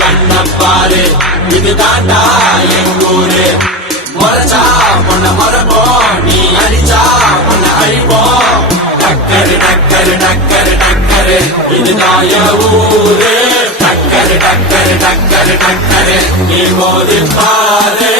கண்ணப்பாரு இது தாண்டா எங்கூரு மொரச்சா பொண்ண மரப்போம் நீ அடிச்சா பொண்ண அழிப்போம் டக்கரு டக்கரு டக்கரு டக்கரு இது தாய ஊரு டக்கரு டக்கரு டக்கரு டக்கரு நீ மோதி பாரு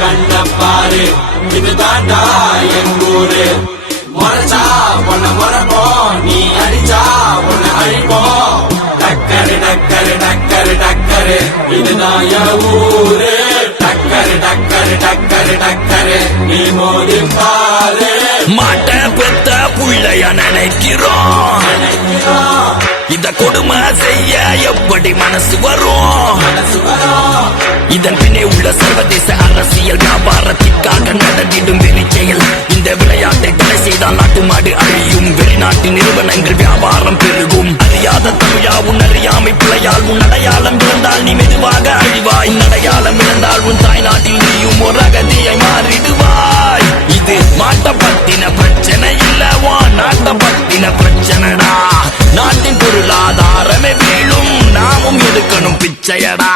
கண்ணப்பாரு இது தாண்டா எங்கூரு மொரச்சா பொண்ண மரப்போம் நீ அடிச்சா பொண்ண அழிப்போம் டக்கரு டக்கரு டக்கரு டக்கரு இது தாய ஊரு டக்கரு டக்கரு டக்கரு டக்கரு நீ மோதி பாரு மாட்ட பெத்த புள்ளைய நினைக்கிறோம் இத கொடுமை செய்ய எப்படி மனசு வரும் இதன் பின்னே உள்ள சர்வதேச அரசியல் வியாபாரத்திற்காக நடந்திடும் வெளிச்செயல் இந்த விளையாட்டை தடை செய்தால் நாட்டு மாடு அழியும் வெளிநாட்டு நிறுவனங்கள் வியாபாரம் பெருகும் அறியாத தமிழா உன் அறியாமை பிள்ளையால் உன் அடையாளம் இழந்தால் நீ மெதுவாக அழிவாய் அடையாளம் இழந்தால் உன் தாய்நாட்டில் நீயும் ஒரு அகதியை மாறிடுவாய் இது மாட்ட பத்தின பிரச்சனை இல்லவா நாட்ட பத்தின பிரச்சனைடா நாட்டின் பொருளாதாரமே வீழும் நாமும் எடுக்கணும் பிச்சையடா